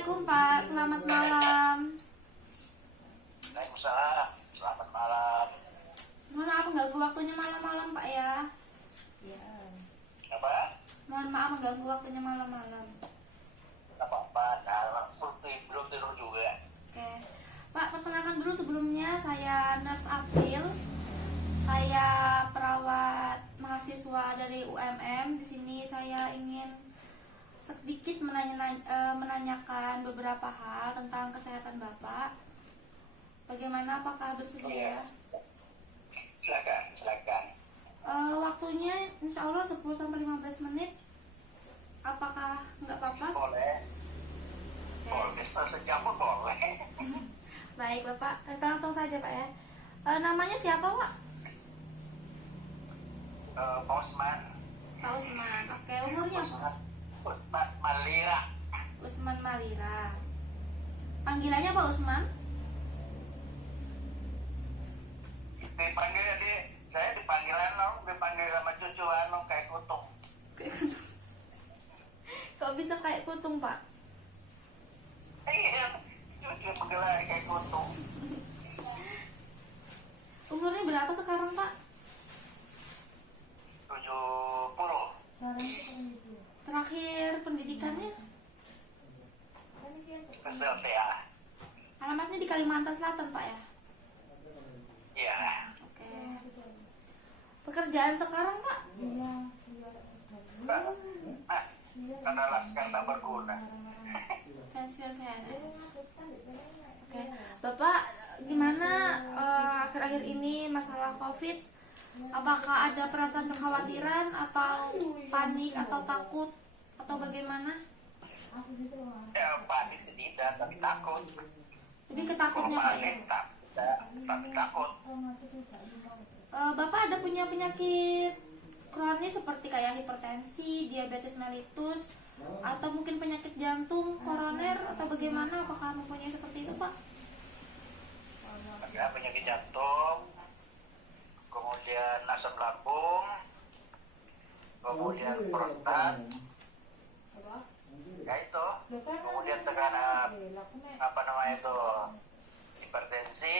Assalamualaikum Pak, selamat malam. Waalaikumsalam, selamat malam. Mohon maaf mengganggu waktunya malam-malam Pak ya. Apa? Mohon maaf mengganggu waktunya malam-malam. Tidak apa-apa, nah, belum tidur juga. Oke, Pak perkenalkan dulu sebelumnya saya Nurse April. Saya perawat mahasiswa dari UMM. Di sini saya ingin sedikit menanyakan beberapa hal tentang kesehatan Bapak. Bagaimana, apakah bersedia? Silakan. Waktunya insya Allah 10-15 menit. Apakah nggak apa-apa? Boleh. Boleh, sejam pun boleh. Baik Bapak, langsung saja Pak ya. Namanya siapa Pak? Pak Usman. Pak Usman. Oke, umurnya Pak? Usman Malira. Usman Malira. Panggilannya Pak Usman? Saya dipanggil sama cucu kayak kutung. Kayak kutung. Kok bisa kayak kutung Pak? Iya, cucu panggil kayak kutung. Umurnya berapa sekarang Pak? 70. Terakhir pendidikannya? SLTA. Alamatnya di Kalimantan Selatan Pak ya? Iya. Oke. Pekerjaan sekarang Pak? Karena laskar tak berguna. Pensiun PNS. Oke. Bapak gimana akhir-akhir ini masalah COVID? Apakah ada perasaan kekhawatiran atau panik atau takut atau bagaimana? Ya, panik sih tidak, tapi takut. Lebih ketakutnya Pak ya? Tapi takut. Bapak ada punya penyakit kronis seperti kayak hipertensi, diabetes mellitus, atau mungkin penyakit jantung, koroner, atau bagaimana? Apakah mempunyai seperti itu Pak? Ada penyakit jantung, kemudian asam lambung, kemudian prostat, ya itu, kemudian tekanan hipertensi,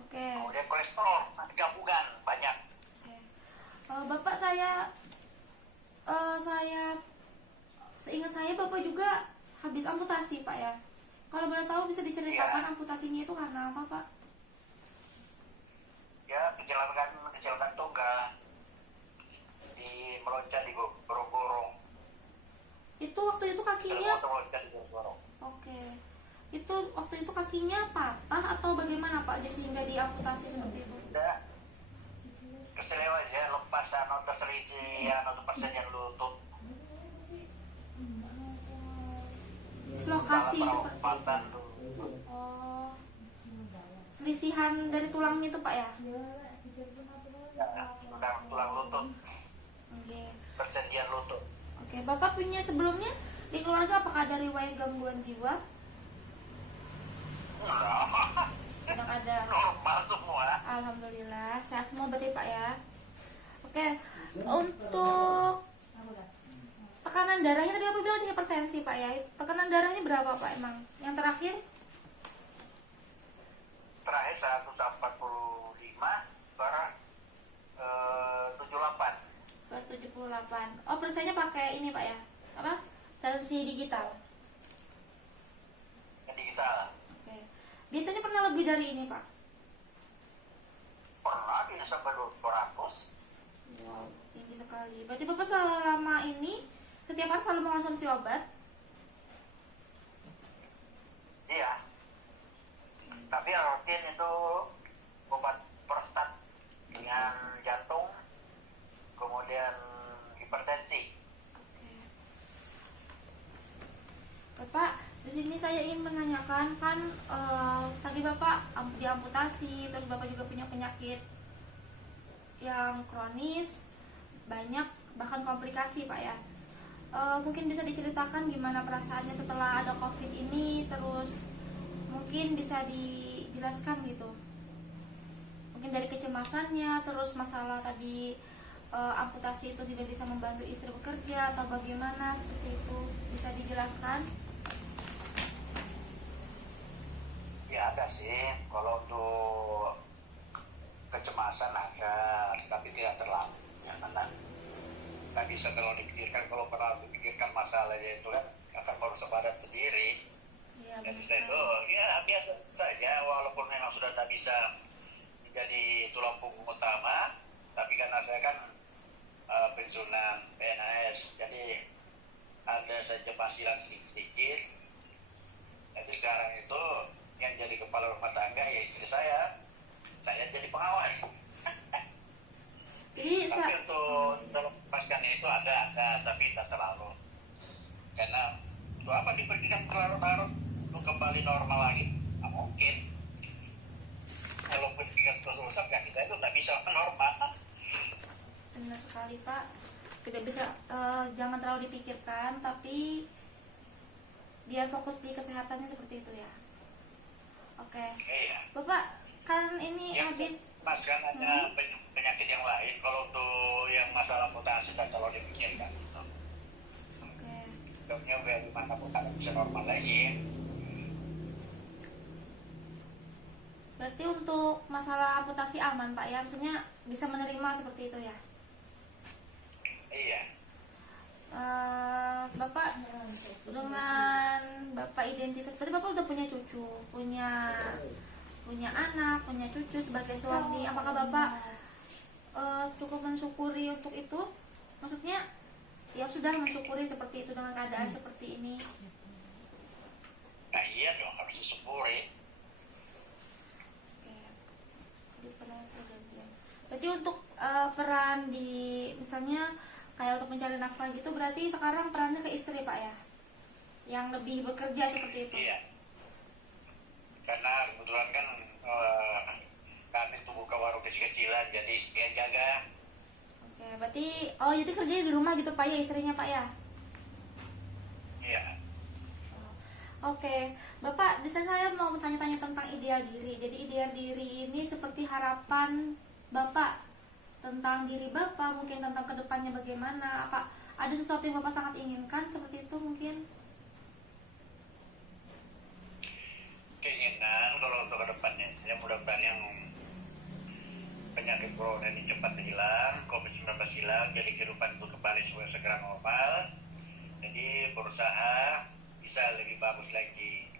Oke. kemudian kolesterol, gabungan banyak. Bapak saya seingat saya Bapak juga habis amputasi Pak ya. Kalau boleh tahu bisa diceritakan amputasinya itu karena apa Pak? Ya, kecelakaan tunggal di meloncat di gorong-gorong. Itu waktu itu kakinya? Meloncat di gorong-gorong. Oke. Itu waktu itu kakinya patah atau bagaimana Pak sehingga diamputasi seperti itu? Tidak. Keselew aja, lepas terselisih persendian lutut. Dislokasi seperti itu. Oh. Selisihan dari tulangnya itu Pak ya? Ya, tulang lutut. Oke. Persendian lutut. Oke, Bapak punya sebelumnya di keluarga apakah ada riwayat gangguan jiwa? Enggak. Tidak ada. Normal semua. Alhamdulillah, sehat semua berarti Pak ya. Oke, untuk tekanan darahnya tadi Bapak bilang hipertensi Pak ya. Tekanan darahnya berapa Pak emang? Yang terakhir? Terakhir 145, sekarang 78. 178. Oh, periksanya pakai ini Pak ya? Apa? Tensi digital. Digital. Oke. Biasanya pernah lebih dari ini Pak? Pernah bisa sampai 200. Wow, tinggi sekali. Berarti Bapak selama ini setiap hari selalu mengonsumsi obat? Iya. Tapi yang rutin itu obat prostat dengan jantung, kemudian hipertensi. Oke. Bapak, di sini saya ingin menanyakan kan tadi Bapak diamputasi, terus Bapak juga punya penyakit yang kronis, banyak bahkan komplikasi Pak ya. Mungkin bisa diceritakan gimana perasaannya setelah ada COVID ini, terus mungkin bisa dijelaskan gitu. Mungkin dari kecemasannya, terus masalah tadi amputasi itu tidak bisa membantu istri bekerja atau bagaimana seperti itu, bisa dijelaskan? ada sih. Kalau untuk kecemasan ada, tapi tidak terlalu. Ya, karena nggak bisa terlalu dipikirkan. Kalau pernah dipikirkan masalahnya itu kan akan bersebaran sendiri. Iya, Jadi benar saya itu sekali. ya biasa saja, walaupun memang sudah tidak bisa menjadi tulang punggung utama, tapi karena saya kan pensiunan PNS, jadi ada saja penghasilan sedikit-sedikit. Jadi sekarang itu yang jadi kepala rumah tangga ya istri saya jadi pengawas. Jadi Tapi untuk melepaskan itu ada, tapi tidak terlalu. Karena untuk apa diberikan larut-larut untuk kembali normal lagi? Nggak mungkin. Kalau pendidikan terus-terusan kan kita itu tidak bisa normal. benar sekali Pak, tidak bisa, jangan terlalu dipikirkan, tapi biar fokus di kesehatannya seperti itu ya. Oke, Iya. Bapak kan ini Yang habis. mas kan ada penyakit yang lain. Kalau untuk yang masalah mutasi dan kalau dipikirkan gitu. Oke, Dokternya bagaimana bukan bisa normal lagi. berarti untuk masalah amputasi aman Pak ya, maksudnya bisa menerima seperti itu ya. Iya. Bapak dengan Bapak identitas, berarti Bapak udah punya cucu, punya anak, punya cucu sebagai suami. Apakah Bapak cukup mensyukuri untuk itu? Maksudnya ya sudah mensyukuri seperti itu dengan keadaan seperti ini. Nah iya dong, harus disyukuri. Oke. Jadi peran pergantian. Berarti untuk peran di misalnya kayak untuk mencari nafkah gitu, berarti sekarang perannya ke istri Pak ya, yang lebih bekerja seperti itu. Iya. Karena kebetulan kan kami tuh buka warung kecil-kecilan, jadi istri yang jaga. Oke, berarti jadi kerjanya di rumah gitu Pak ya, istrinya Pak ya. Iya. Oke, Bapak, di sana saya mau bertanya-tanya tentang ideal diri. Jadi ideal diri ini seperti harapan Bapak tentang diri Bapak, mungkin tentang kedepannya bagaimana. Apa ada sesuatu yang Bapak sangat inginkan seperti itu mungkin? Keinginan kalau untuk kedepannya, ya mudah-mudahan yang penyakit corona ini cepat hilang, COVID-19 hilang, jadi kehidupan itu kembali segera normal. Jadi berusaha bisa lebih bagus lagi.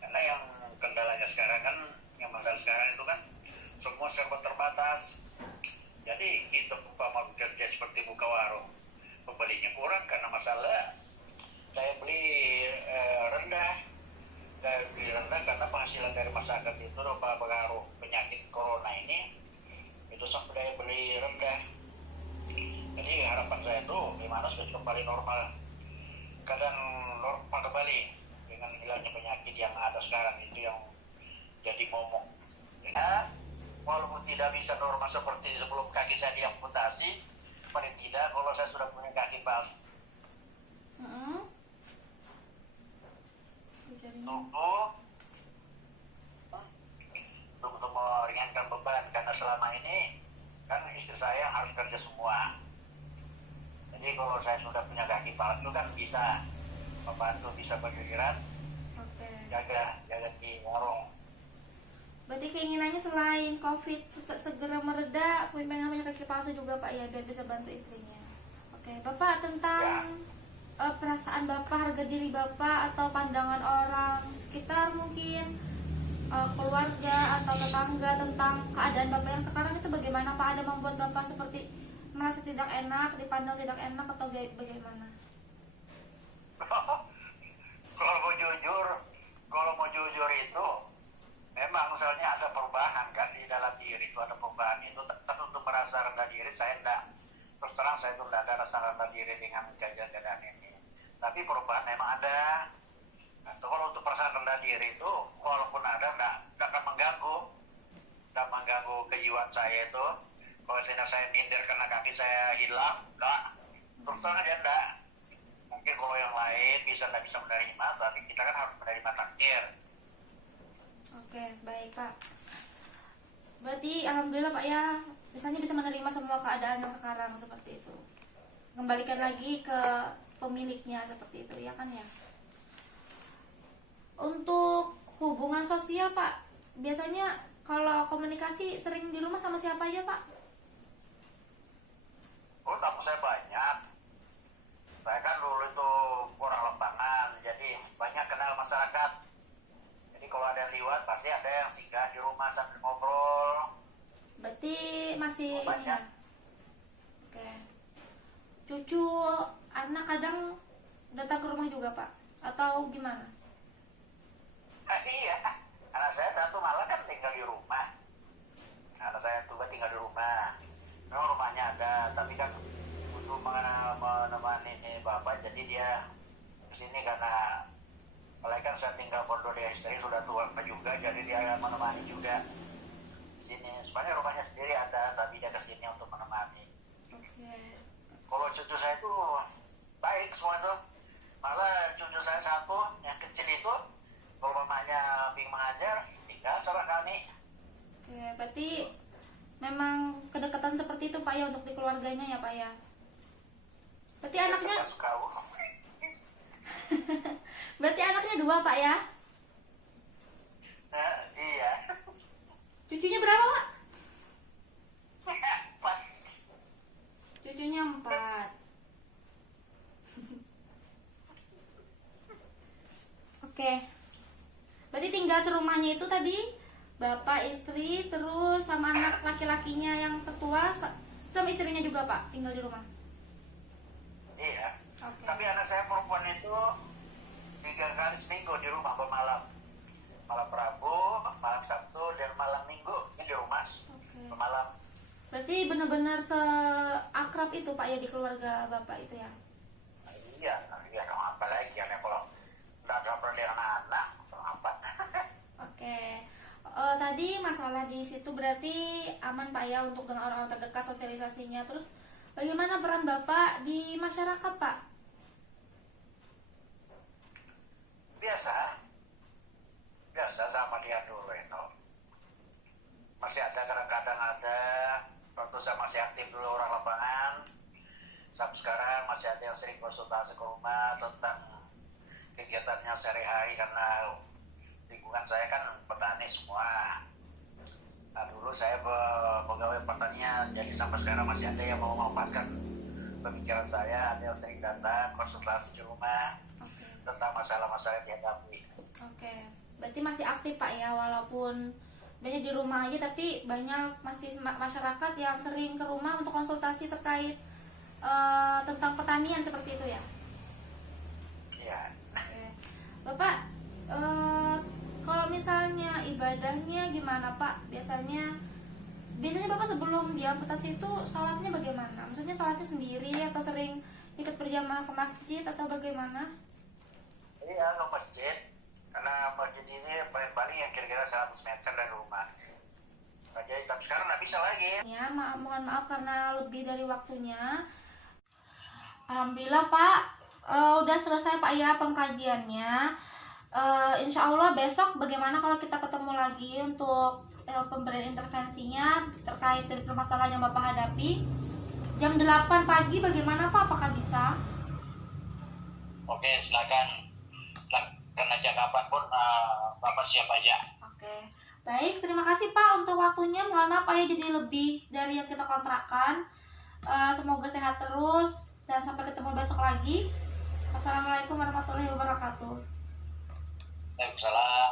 Karena yang kendalanya sekarang kan, yang masalah sekarang itu kan semua serba terbatas. Jadi kita umpama bekerja seperti buka warung, pembelinya kurang karena masalah daya beli rendah. Daya beli rendah karena penghasilan dari masyarakat itu lupa pengaruh penyakit corona ini itu sampai daya beli rendah. Jadi harapan saya itu gimana supaya kembali normal, keadaan normal kembali dengan hilangnya penyakit yang ada sekarang itu yang jadi momok. Ya, walaupun tidak bisa normal seperti sebelum kaki saya diamputasi, paling tidak kalau saya sudah punya kaki palsu tubuh untuk meringankan beban, karena selama ini kan istri saya harus kerja semua. Jadi kalau saya sudah punya kaki palsu kan bisa membantu, bisa bergiliran Oke. jaga di warung. Berarti keinginannya selain COVID segera mereda, pengen punya kaki palsu juga Pak ya, biar bisa bantu istrinya. Oke, Bapak tentang perasaan Bapak, harga diri Bapak, atau pandangan orang sekitar mungkin keluarga atau tetangga tentang keadaan Bapak yang sekarang itu bagaimana Pak? Ada membuat Bapak seperti merasa tidak enak, dipandang tidak enak, atau bagaimana? Kalau mau jujur itu memang misalnya ada perubahan kan di dalam diri itu, ada perubahan itu. Tapi untuk merasa rendah diri saya enggak, terus terang saya itu enggak ada rasa rendah diri dengan kejadian ini. Tapi perubahan memang ada. Nah, kalau untuk perasaan rendah diri itu walaupun ada enggak akan mengganggu kejiwaan saya itu. Kalau saya nyindir karena kaki saya hilang, enggak, terus terang aja enggak. Mungkin kalau yang lain enggak bisa menerima, tapi kita kan harus menerima takdir. Oke, baik Pak. Berarti alhamdulillah Pak ya, misalnya bisa menerima semua keadaan yang sekarang seperti itu. Kembalikan lagi ke pemiliknya seperti itu, ya kan ya. Untuk hubungan sosial Pak, biasanya kalau komunikasi sering di rumah sama siapa aja, Pak? Oh, tamu saya banyak. Saya kan dulu itu orang lapangan, jadi banyak kenal masyarakat. Jadi kalau ada yang liwat, pasti ada yang singgah di rumah sambil ngobrol. Berarti masih ini Banyak. ya. Oke. Cucu anak kadang datang ke rumah juga, Pak? Atau gimana? Iya, anak saya satu malah kan tinggal di rumah. Anak saya tuh tinggal di rumah. Memang rumahnya ada, tapi kan butuh menemani bapak, jadi dia kesini karena apalagi kan saya tinggal berdua dengan istri, sudah tua juga, jadi dia menemani juga sini. Sebenarnya rumahnya sendiri ada, tapi dia kesini untuk menemani. Oke. Kalau cucu saya itu baik semua tuh. Malah cucu saya satu yang kecil itu, kalau mamanya bingung mengajar, tinggal sama kami. Oke, berarti memang kedekatan seperti itu, Pak, ya, untuk di keluarganya ya, Pak, ya. Berarti anaknya Termasuk kau. berarti anaknya 2, Pak, ya. Iya. Cucunya berapa, Pak? Pak. Cucunya 4. Oke. Berarti tinggal serumahnya itu tadi bapak, istri, terus sama anak laki-lakinya yang tertua sama istrinya juga, Pak, tinggal di rumah. Iya. Oke. Tapi anak saya perempuan itu 3 kali seminggu di rumah bermalam. Malam Rabu, malam Sabtu, dan malam Minggu di rumah Oke. bermalam. Berarti benar-benar seakrab itu, Pak, ya, di keluarga bapak itu ya. Iya, iya dong, apa lagi ya kalau nggak pernah dengan anak, apa? Oke. Tadi masalah di situ berarti aman, Pak, ya, untuk dengan orang-orang terdekat sosialisasinya. Terus bagaimana peran Bapak di masyarakat, Pak? Biasa sama dia dulu itu. Masih ada kadang-kadang ada, waktu saya masih aktif dulu orang lapangan. Sampai sekarang masih ada yang sering konsultasi ke rumah tentang kegiatannya sehari-hari karena lingkungan saya kan petani semua. Nah, dulu saya pegawai pertanian, jadi sampai sekarang masih ada yang mau memanfaatkan pemikiran saya, ada yang sering datang konsultasi di rumah Oke. tentang masalah-masalah yang dihadapi. Oke. Berarti masih aktif, Pak, ya, walaupun banyak di rumah aja, tapi banyak masih masyarakat yang sering ke rumah untuk konsultasi terkait tentang pertanian seperti itu ya. Iya. Oke. Bapak, kalau misalnya ibadahnya gimana, Pak? Biasanya Bapak sebelum diamputasi itu sholatnya bagaimana? Maksudnya sholatnya sendiri atau sering ikut berjamaah ke masjid atau bagaimana? Iya, ke masjid. Karena masjid ini paling yang kira-kira 100 meter dari rumah. Jadi, tapi sekarang nggak bisa lagi. Ya, mohon maaf karena lebih dari waktunya. Alhamdulillah, Pak, udah selesai, Pak, ya, pengkajiannya. Insya Allah besok bagaimana kalau kita ketemu lagi untuk pemberian intervensinya terkait dari permasalahan yang Bapak hadapi. Jam 8 pagi bagaimana, Pak? Apakah bisa? Oke, silakan aja kapanpun, Bapak siap aja. Oke. Baik, terima kasih, Pak, untuk waktunya. Mohon maaf, Pak, ya, jadi lebih dari yang kita kontrakkan. Semoga sehat terus dan sampai ketemu besok lagi. Wassalamualaikum warahmatullahi wabarakatuh. Waalaikumsalam.